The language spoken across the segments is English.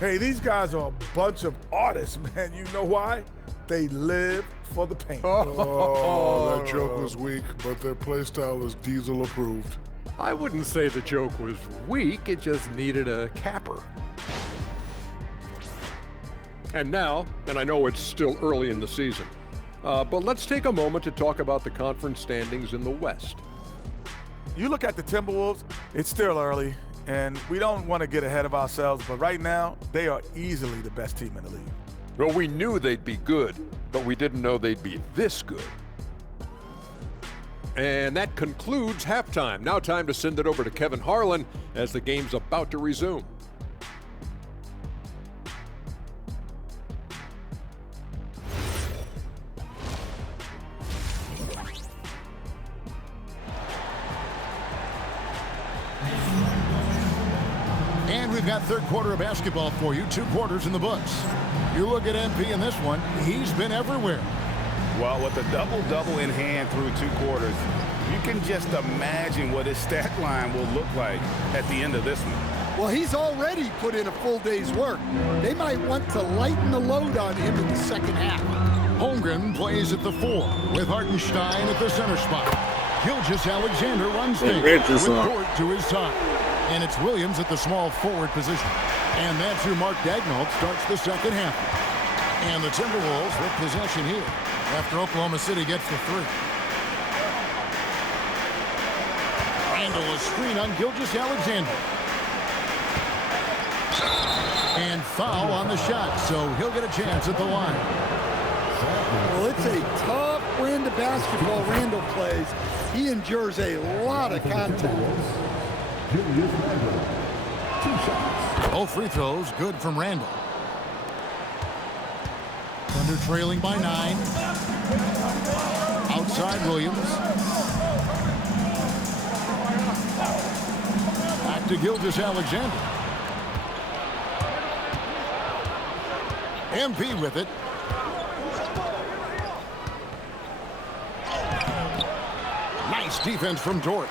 Hey, these guys are a bunch of artists, man. You know why? They live for the paint. Oh, that joke was weak, but their play style is Diesel approved. I wouldn't say the joke was weak, it just needed a capper. And now, and I know it's still early in the season, but let's take a moment to talk about the conference standings in the West. You look at the Timberwolves, it's still early, and we don't want to get ahead of ourselves, but right now, they are easily the best team in the league. Well, we knew they'd be good, but we didn't know they'd be this good. And that concludes halftime. Now time to send it over to Kevin Harlan as the game's about to resume. And we've got third quarter of basketball for you, 2 quarters in the books. You look at MP in this one, he's been everywhere. Well, with a double-double in hand through 2 quarters, you can just imagine what his stat line will look like at the end of this one. Well, he's already put in a full day's work. They might want to lighten the load on him in the second half. Holmgren plays at the 4 with Hartenstein at the center spot. Gilgeous-Alexander runs things with Dort to his side. And it's Williams at the small forward position. And that's who Mark Daigneault starts the second half. And the Timberwolves with possession here after Oklahoma City gets the 3. Randall, a screen on Gilgeous-Alexander. And foul on the shot, so he'll get a chance at the line. Well, it's a tough brand of basketball Randall plays. He endures a lot of contact. Both free throws good from Randall. Thunder trailing by 9. Outside Williams. Back to Gilgeous-Alexander. MP with it. Nice defense from Dort.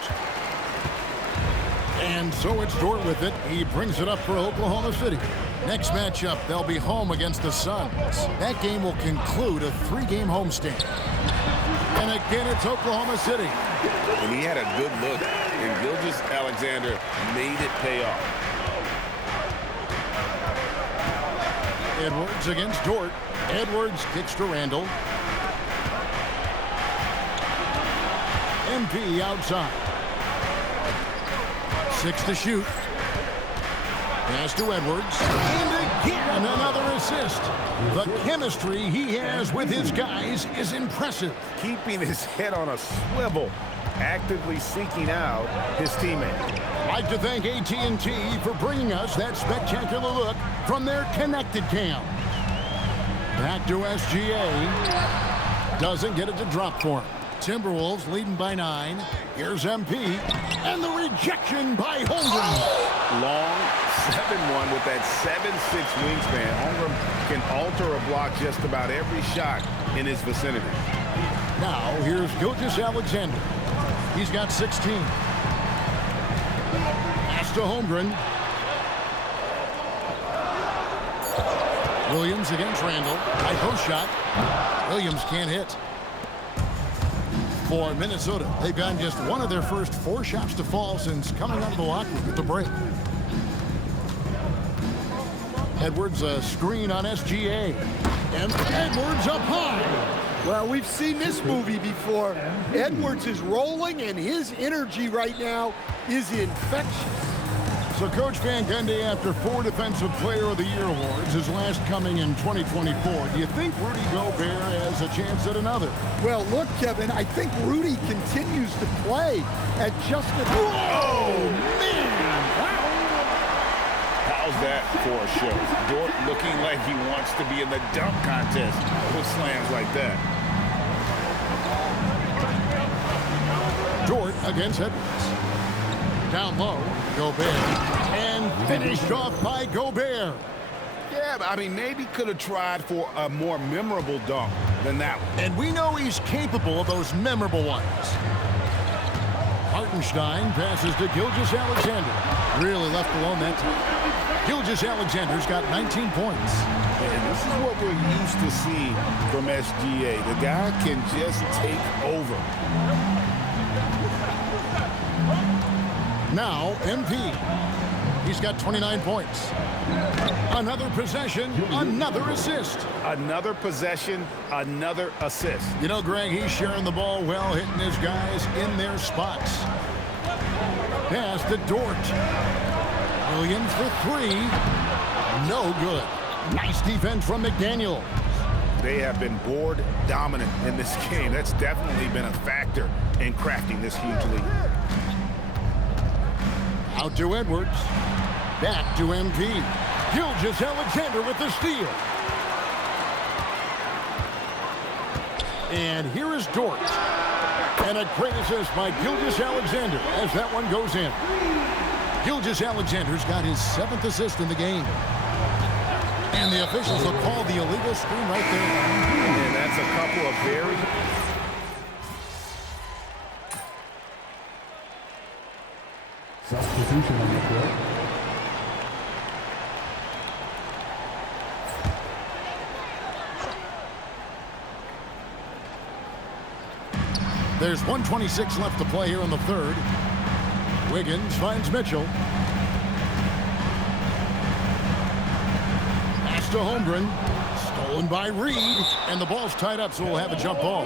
And so it's Dort with it. He brings it up for Oklahoma City. Next matchup, they'll be home against the Suns. That game will conclude a 3-game homestand. And again, it's Oklahoma City. And he had a good look, and Gilgeous-Alexander made it pay off. Edwards against Dort. Edwards kicks to Randall. MP outside. 6 to shoot. Pass to Edwards. And again, another assist. The chemistry he has with his guys is impressive. Keeping his head on a swivel, actively seeking out his teammate. I'd like to thank AT&T for bringing us that spectacular look from their connected cam. Back to SGA. Doesn't get it to drop for him. Timberwolves leading by 9. Here's MP. And the rejection by Holmgren. Long 7-1 with that 7'6" wingspan. Holmgren can alter a block just about every shot in his vicinity. Now here's Gilgeous-Alexander. He's got 16. Pass to Holmgren. Williams against Randall. High post shot. Williams can't hit. For Minnesota, they've gotten just one of their first 4 shots to fall since coming out of the locker room at the break. Edwards a screen on SGA. And Edwards up high. Well, we've seen this movie before. Edwards is rolling, and his energy right now is infectious. So Coach Van Gundy, after 4 Defensive Player of the Year awards, his last coming in 2024, do you think Rudy Gobert has a chance at another? Well, look, Kevin, I think Rudy continues to play at just a... Oh, man! How's that for a show? Dort looking like he wants to be in the dunk contest with slams like that. Dort against Edwards. Down low, Gobert. And finished off by Gobert. Yeah, I mean, maybe could have tried for a more memorable dunk than that one. And we know he's capable of those memorable ones. Hartenstein passes to Gilgeous-Alexander. Really left alone that time. Gilgeous-Alexander's got 19 points. And this is what we're used to seeing from SGA. The guy can just take over. Now, MP. He's got 29 points. Another possession, another assist. Another possession, another assist. You know, Greg, he's sharing the ball well, hitting his guys in their spots. Pass to Dort. Williams for three. No good. Nice defense from McDaniel. They have been board dominant in this game. That's definitely been a factor in crafting this huge lead. Out to Edwards. Back to MP. Gilgeous-Alexander with the steal. And here is Dort. And a great assist by Gilgeous-Alexander as that one goes in. Gilgeous-Alexander's got his 7th assist in the game. And the officials will call the illegal screen right there. And that's a couple of very... Substitution on the court. There's 1:26 left to play here in the third. Wiggins finds Mitchell. Pass to Holmgren. Stolen by Reed. And the ball's tied up, so we'll have a jump ball.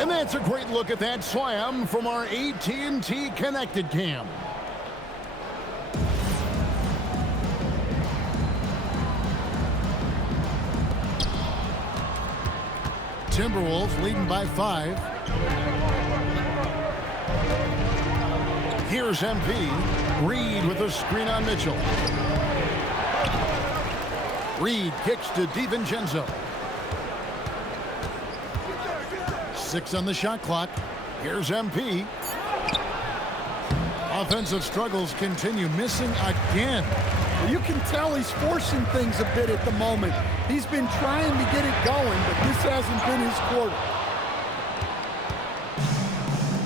And that's a great look at that slam from our AT&T Connected Cam. Timberwolves leading by 5. Here's MP. Reed with a screen on Mitchell. Reed kicks to DiVincenzo. 6 on the shot clock. Here's MP. Offensive struggles continue. Missing again. You can tell he's forcing things a bit at the moment. He's been trying to get it going, but this hasn't been his quarter.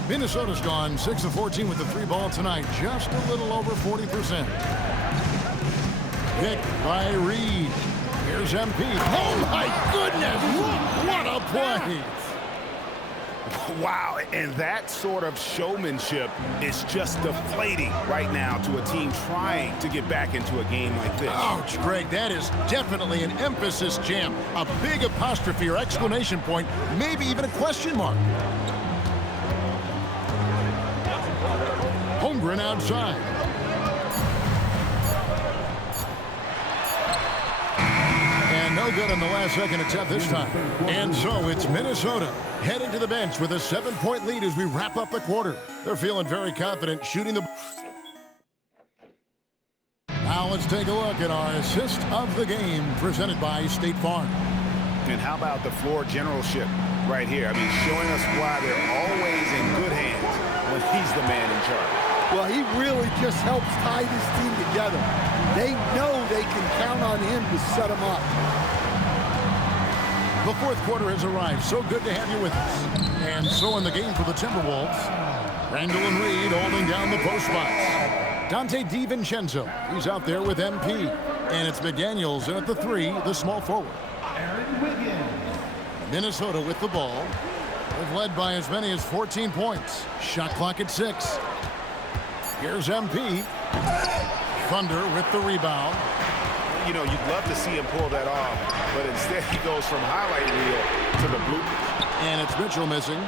Minnesota's gone 6 of 14 with the 3 ball tonight. Just a little over 40%. Picked by Reed. Here's MP. Oh, my goodness. What a play. Wow, and that sort of showmanship is just deflating right now to a team trying to get back into a game like this. Ouch, Greg, that is definitely an emphasis jam. A big apostrophe or exclamation point, maybe even a question mark. Holmgren outside. And no good on the last second attempt this time. And so it's Minnesota heading to the bench with a 7-point lead as we wrap up the quarter. They're feeling very confident shooting the... Now let's take a look at our assist of the game presented by State Farm. And how about the floor generalship right here? I mean, showing us why they're always in good hands when he's the man in charge. Well, he really just helps tie this team together. They know they can count on him to set them up. The fourth quarter has arrived. So good to have you with us. And so in the game for the Timberwolves, Randall and Reed holding down the post spots. Dante DiVincenzo, he's out there with MP. And it's McDaniels in at the 3, the small forward. Minnesota with the ball. They've led by as many as 14 points. Shot clock at 6. Here's MP. Thunder with the rebound. You know, you'd love to see him pull that off, but instead he goes from highlight reel to the bloopers. And it's Mitchell missing.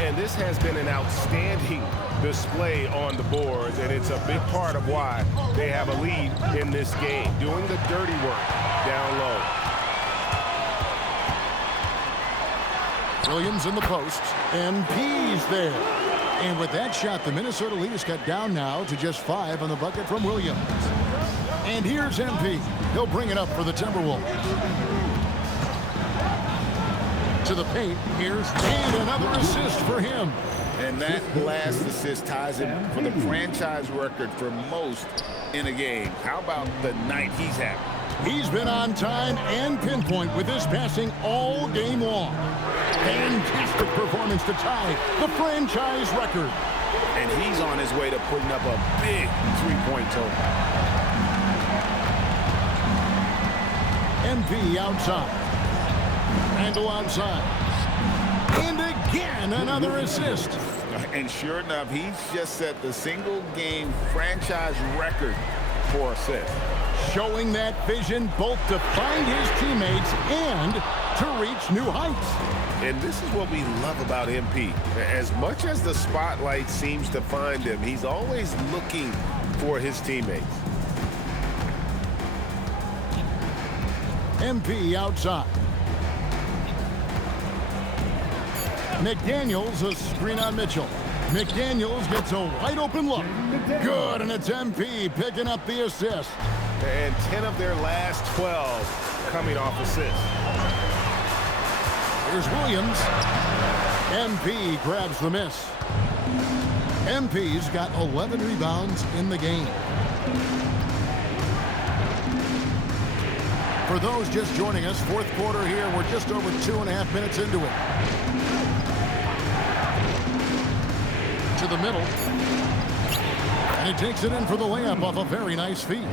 And this has been an outstanding display on the boards, and it's a big part of why they have a lead in this game, doing the dirty work down low. Williams in the post. MP's there. And with that shot, the Minnesota lead is cut down now to just 5 on the bucket from Williams. And here's MP. He'll bring it up for the Timberwolves. To the paint. Here's and another assist for him. And that last assist ties him for the franchise record for most in a game. How about the night he's having? He's been on time and pinpoint with his passing all game long. Fantastic performance to tie the franchise record. And he's on his way to putting up a big three-point total. MP outside. Randall outside. And again, another assist. And sure enough, he's just set the single-game franchise record for assists. Showing that vision both to find his teammates and to reach new heights. And this is what we love about MP. As much as the spotlight seems to find him, he's always looking for his teammates. MP outside. McDaniels, a screen on Mitchell. McDaniels gets a wide open look. Good, and it's MP picking up the assist. And 10 of their last 12 coming off assists. Here's Williams. MP grabs the miss. MP's got 11 rebounds in the game. For those just joining us, fourth quarter here, we're just over 2.5 minutes into it. To the middle. And he takes it in for the layup off a very nice feed.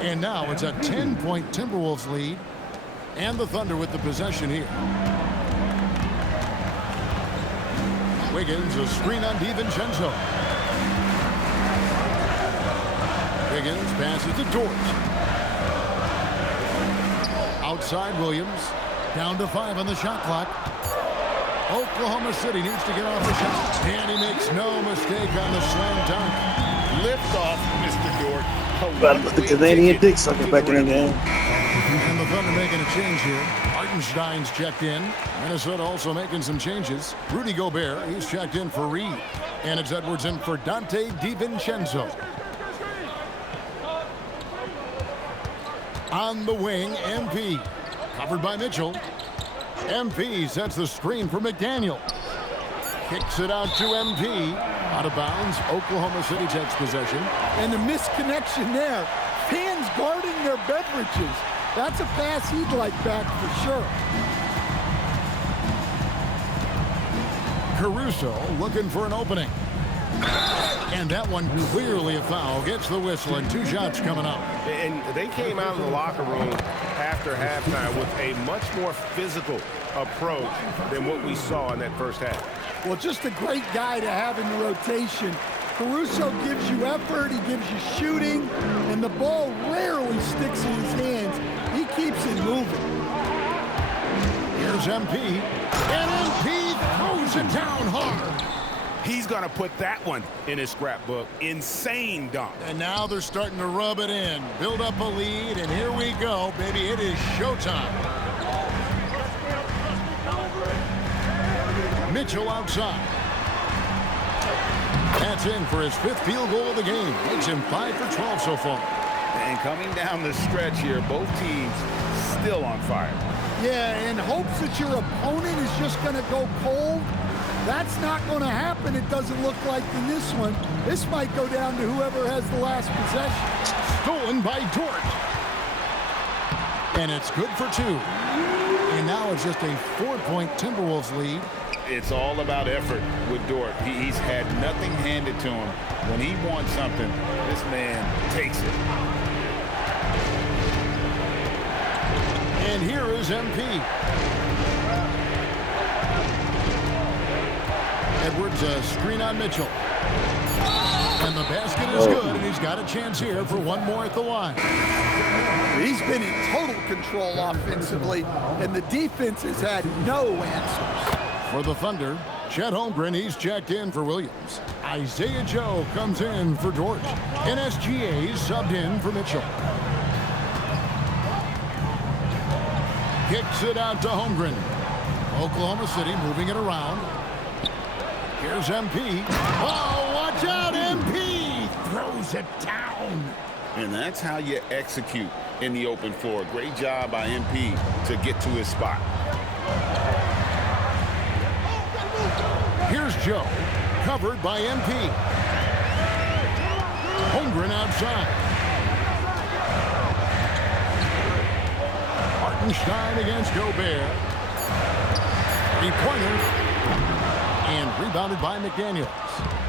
And now it's a 10-point Timberwolves lead. And the Thunder with the possession here. Wiggins, a screen on DiVincenzo. Wiggins passes to Dort. Outside Williams. Down to 5 on the shot clock. Oklahoma City needs to get off the shot. And he makes no mistake on the slam dunk. Lift off, Mr. Dort. About to put the Canadian dick sucker back in the game. And the Thunder making a change here. Hartenstein's checked in. Minnesota also making some changes. Rudy Gobert, he's checked in for Reed. And it's Edwards in for Dante DiVincenzo. On the wing, MP. Covered by Mitchell. MP sets the screen for McDaniel. Kicks it out to MP. Out of bounds. Oklahoma City takes possession. And the misconnection there. Fans guarding their beverages. That's a pass he'd like back for sure. Caruso looking for an opening. And that one clearly a foul. Gets the whistle and 2 shots coming up. And they came out of the locker room after halftime with a much more physical approach than what we saw in that first half. Well, just a great guy to have in the rotation. Caruso gives you effort, he gives you shooting, and the ball rarely sticks in his hands. He keeps it moving. Here's MP. And MP throws it down hard. He's going to put that one in his scrapbook. Insane dunk. And now they're starting to rub it in. Build up a lead, and here we go, baby. It is showtime. Mitchell outside. That's in for his 5th field goal of the game. Makes him 5 for 12 so far. And coming down the stretch here, both teams still on fire. Yeah, in hopes that your opponent is just going to go cold. That's not going to happen, it doesn't look like in this one. This might go down to whoever has the last possession. Stolen by Dort. And it's good for 2. And now it's just a 4-point Timberwolves lead. It's all about effort with Dort. He's had nothing handed to him. When he wants something, this man takes it. And here is MP. Edwards, a screen on Mitchell. And the basket is good, and he's got a chance here for one more at the line. He's been in total control offensively, and the defense has had no answers. For the Thunder, Chet Holmgren, he's checked in for Williams. Isaiah Joe comes in for Dort. NSGA subbed in for Mitchell. Kicks it out to Holmgren. Oklahoma City moving it around. Here's MP. Oh, watch out, MP! Throws it down. And that's how you execute in the open floor. Great job by MP to get to his spot. Here's Joe, covered by MP. Holmgren outside. Hartenstein against Gobert. 3-pointer. And rebounded by McDaniels.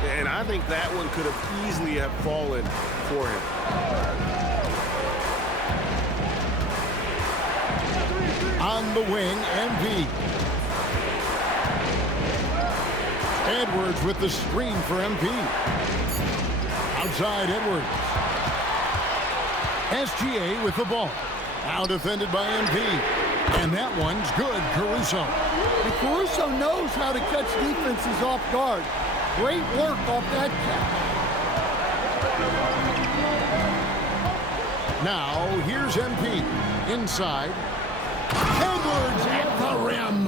And I think that one could have easily have fallen for him. On the wing, MP. Edwards with the screen for MP. Outside Edwards. SGA with the ball. Now defended by MP. And that one's good, Caruso. And Caruso knows how to catch defenses off guard. Great work off that catch. Now, here's MP. Inside. Edwards at the rim.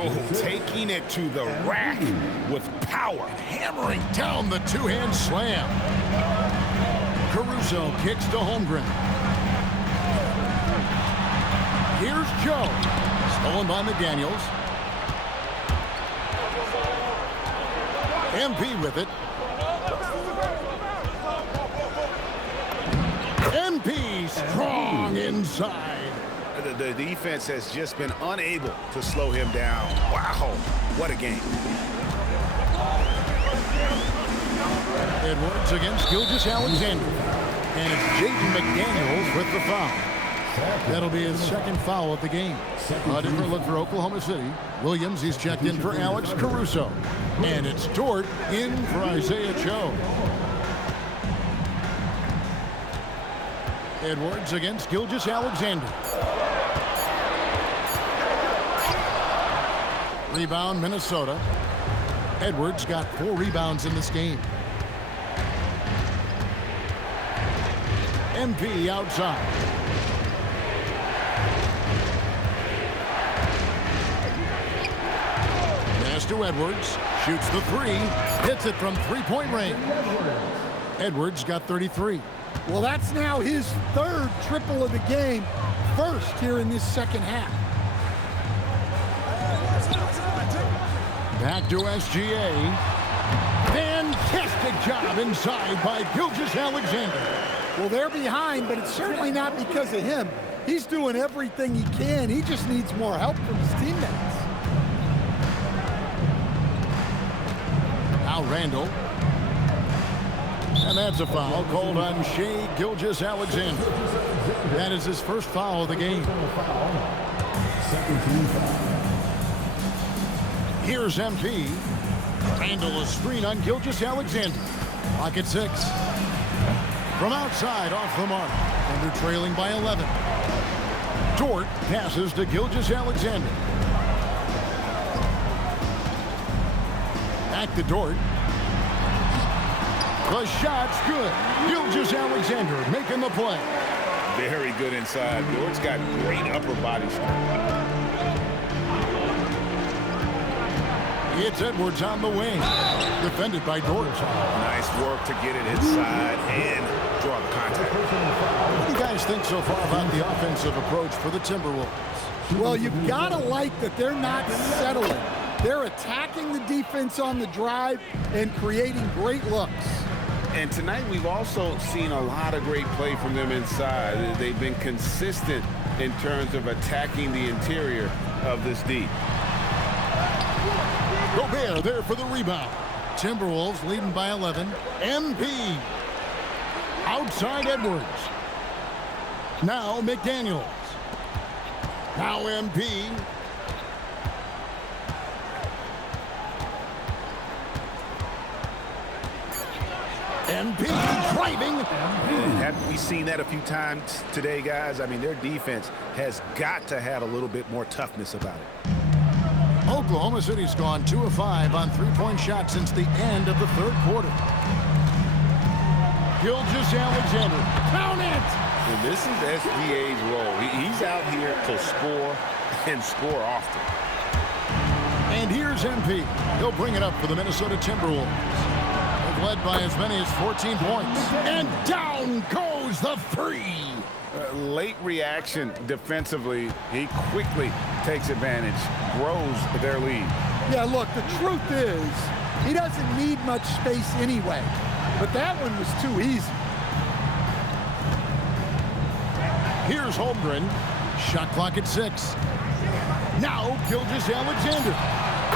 Oh, taking it to the rack with power. Hammering down the two-hand slam. Caruso kicks to Holmgren. Here's Joe. Stolen by McDaniels. MP with it. MP strong inside. The defense has just been unable to slow him down. Wow, what a game. Edwards against Gilgeous-Alexander. And it's Jaden McDaniels with the foul. That'll be his second foul of the game. A different look for Oklahoma City. Williams, he's checked in for Alex Caruso. And it's Dort in for Isaiah Joe. Edwards against Gilgeous-Alexander. Rebound, Minnesota. Edwards got 4 rebounds in this game. MP outside. Pass to Edwards. Shoots the 3. Hits it from three-point range. Edwards got 33. Well, that's now his 3rd triple of the game. First here in this second half. Back to SGA. Fantastic job inside by Gilgeous-Alexander. Well, they're behind, but it's certainly not because of him. He's doing everything he can. He just needs more help from his teammates. Now Randall. And that's a foul called on Shai Gilgeous-Alexander. That is his first foul of the game. Here's MP. Randall a screen on Gilgeous-Alexander. Clock at 6. From outside, off the mark. Under trailing by 11. Dort passes to Gilgeous-Alexander. Back to Dort. The shot's good. Gilgeous-Alexander making the play. Very good inside. Dort's got great upper body strength. It's Edwards on the wing. Defended by Dort. Nice work to get it inside and draw the contact. What do you guys think so far about the offensive approach for the Timberwolves? Well, you've got to like that they're not settling. They're attacking the defense on the drive and creating great looks. And tonight we've also seen a lot of great play from them inside. They've been consistent in terms of attacking the interior of this D. Gobert there for the rebound. Timberwolves leading by 11. MP. Outside Edwards. Now McDaniels. Now MP. MP driving. Haven't we seen that a few times today, guys? I mean, their defense has got to have a little bit more toughness about it. Oklahoma City's gone 2 of 5 on three-point shots since the end of the 3rd quarter. Gilgeous-Alexander. Count it! And this is SGA's role. He's out here to score and score often. And here's MP. He'll bring it up for the Minnesota Timberwolves. They've led by as many as 14 points. And down goes the 3. Late reaction defensively. He quickly takes advantage, grows their lead. Yeah, look, the truth is, he doesn't need much space anyway. But that one was too easy. Here's Holmgren. Shot clock at 6. Now Gilgeous-Alexander.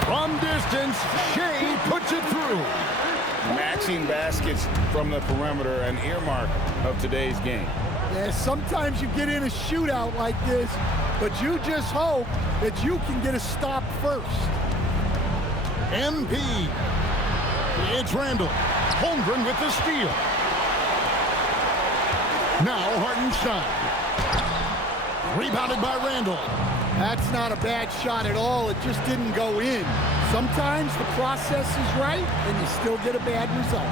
From distance, Shai puts it through. matching baskets from the perimeter, an earmark of today's game. Yeah, sometimes you get in a shootout like this, but you just hope that you can get a stop first. MP. It's Randall. Holmgren with the steal. Now Hartenstein. Rebounded by Randall. That's not a bad shot at all. It just didn't go in. Sometimes the process is right, and you still get a bad result.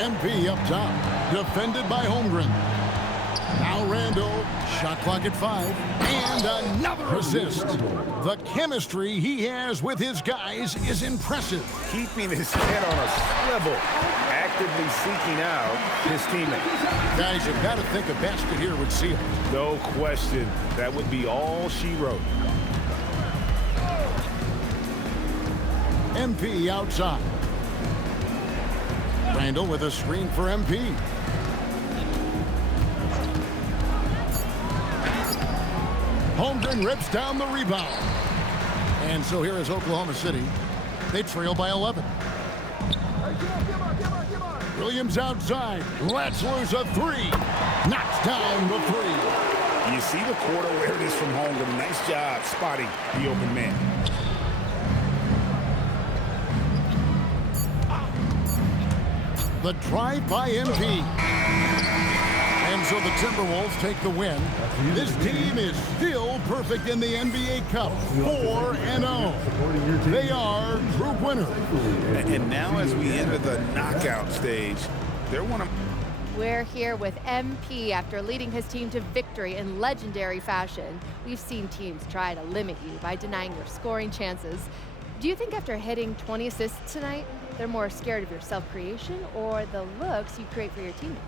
MP up top. Defended by Holmgren. Now Randall. Shot clock at 5. And another assist. The chemistry he has with his guys is impressive. Keeping his head on a swivel, actively seeking out his teammates. Guys, you've got to think a basket here would seal it. No question, that would be all she wrote. MP outside. Randall with a screen for MP. Holmgren rips down the rebound. And so here is Oklahoma City. They trail by 11. Williams outside. Lets loose a 3. Knocks down the 3. You see the court awareness from Holmgren. Nice job spotting the open man. The drive by MP. And so the Timberwolves take the win. This team is still perfect in the NBA Cup. 4-0. They are group winners. And now as we enter the knockout stage, they're one of... We're here with MP after leading his team to victory in legendary fashion. We've seen teams try to limit you by denying your scoring chances. Do you think after hitting 20 assists tonight, they're more scared of your self-creation or the looks you create for your teammates?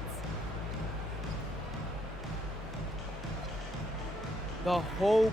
The whole